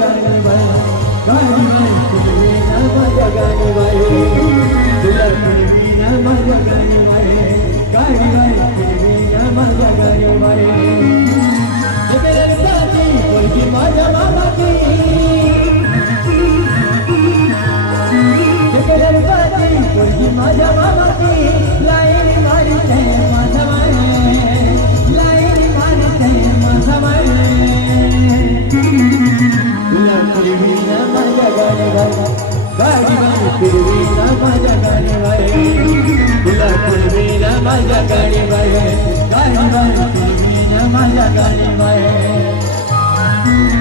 गाणी बाई गाणी बाई तुम्ही ना माझ्या गाणी बाई तुला तुम्ही ना माझ्या गाणी बाई गाणी बाई तुम्ही ना माझ्या गाणी बाई जगरताची पोरगी माझ्या मामाची जगरताची पोरगी माझ्या मामाची लाईन मारिते माझा माय लाईन मारिते माझा माय तुला फिरवी ना माझ्या गाणी बाई गाणी बाई फिरवी ना माझ्या गाणी बाई तुला फिरवी ना माझ्या गाणी बाई गाणी बाई फिरवी ना माझ्या गाणी बाई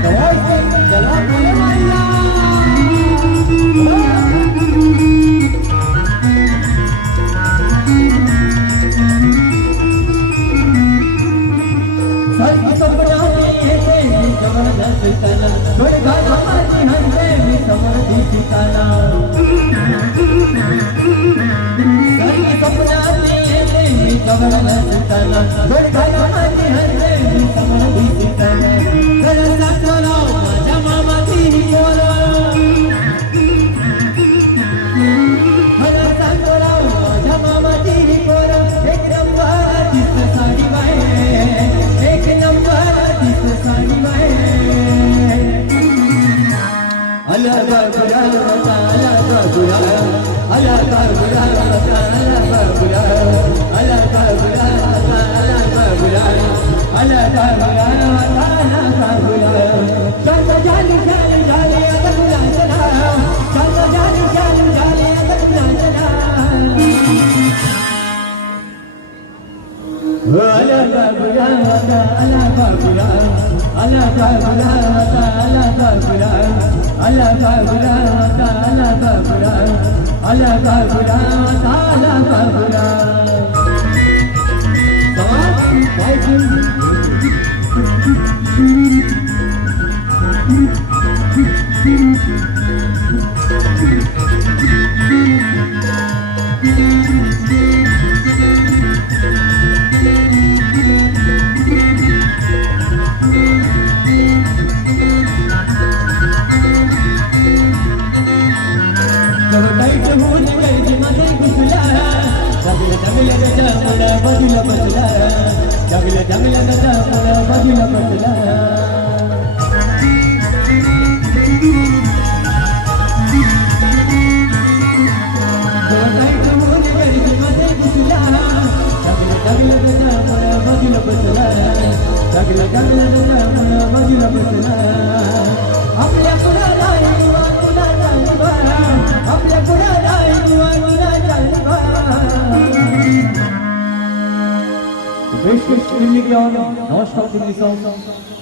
चला बोले मैया सारखी सपनाची येते मी जबरदस्त ताना थोडे गावाची हंते मी समर्धी ठिकाणा सारखी सपनाची येते मी जबरदस्त ताना थोडे गावाची हंते मी समर्धी ठिकाणा चला सातोरा माझ्या मामाची पोरा चला सातोरा माझ्या मामाची पोरा एक नंबरची साडी बाई एक नंबरची साडी बाई आला बाबुरा आला बाबुरा आला बाबुरा आला बाबुरा आला बाबुरा आला बाबुरा आला बाबुरा आला बाबुरा चला जाली जाली जाली आता तुला चला चला जाली जाली जाली आता तुला चला आला बाबुरा आला बाबुरा आला बाबुरा आला बाबुरा आला बाबुरा आला बाबुरा आला बाबुरा आला बाबुरा बाजूला बसला जगल्या जगल्या नदा मला बाजूला बसला बाजूला बसला जगल्या जगल्या नदा मला बाजूला बसला आपल्या कुणाला आपल्या कुणाला नमस्कार